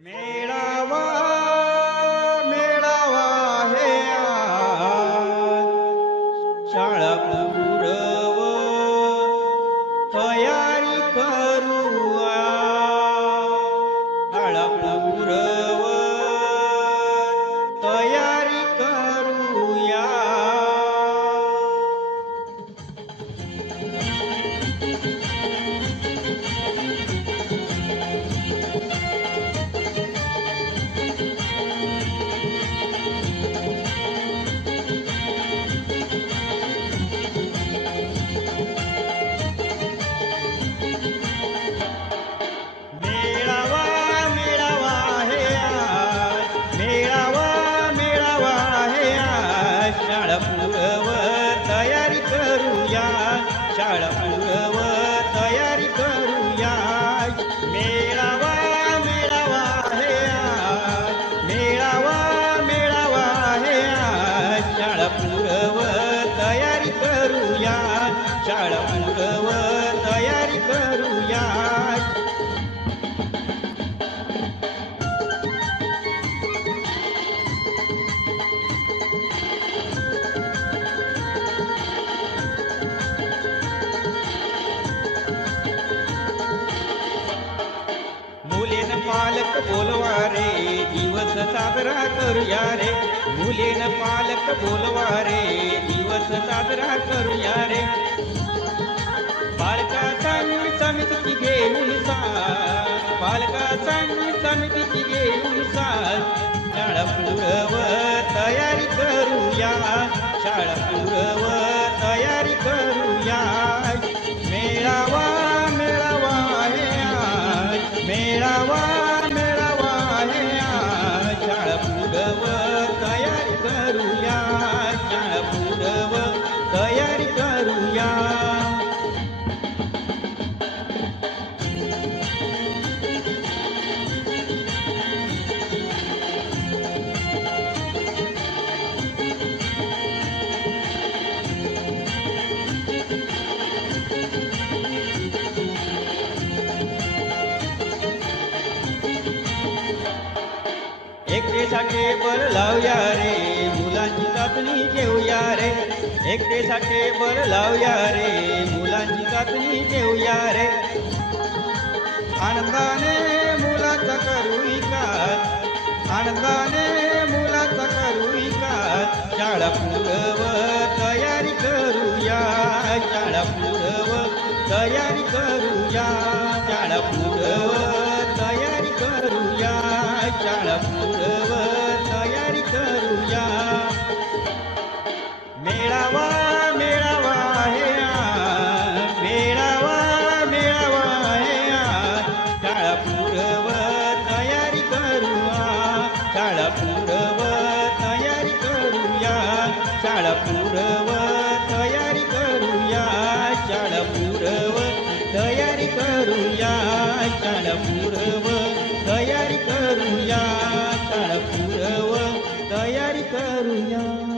मेळावा मेळावा हे आज शाळा पूरव तयारी करूया शाळा पूरव तयारी करूया शाळा पूरव तयारी करूया शाळा पूरव तयारी करूया मेळावा मेळावा हे आज मेळावा मेळावा हे आज शाळा पूरव तयारी करूया शाळा पूरव तयारी करूया मुलीन पालक बोलवा रे दिवस साजरा करूया रे मुलीन पालक बोलवा रे दिवस साजरा करूया रे पालका समितीची घेऊन साथ पालका समितीची घेऊन साथ शाळा पूरव तयारी करूया शाळा पूरव तयारी करूया मेळावा मेळावा हे आज मेळावा मेळावा हे आज शाळा पूरव तयारी करूया शाळा पूरव तयारी करूया एकटेसाठी बर लावूया रे मुलांची चाचणी घेऊया रे एकटेसाठी बर लावूया रे मुलांची चाचणी घेऊया रे आनंदाने मुलाचा करू विकास आनंदाने मुलाचा करू विकास शाळा पूरव तयारी करूया शाळा पूरव तयारी करूया शाळा पूरव तयारी करूया शाळा पूरव तयारी करूया मेळावा मेळावा हे आज मेळावा मेळावा हे आज शाळा पूरव तयारी करूया शाळा पूरव तयारी करूया शाळा पूरव तयारी करूया शाळा पूरव तयारी करूया शाळा पूरव तयारी करूया शाळा पूरव तयारी करूया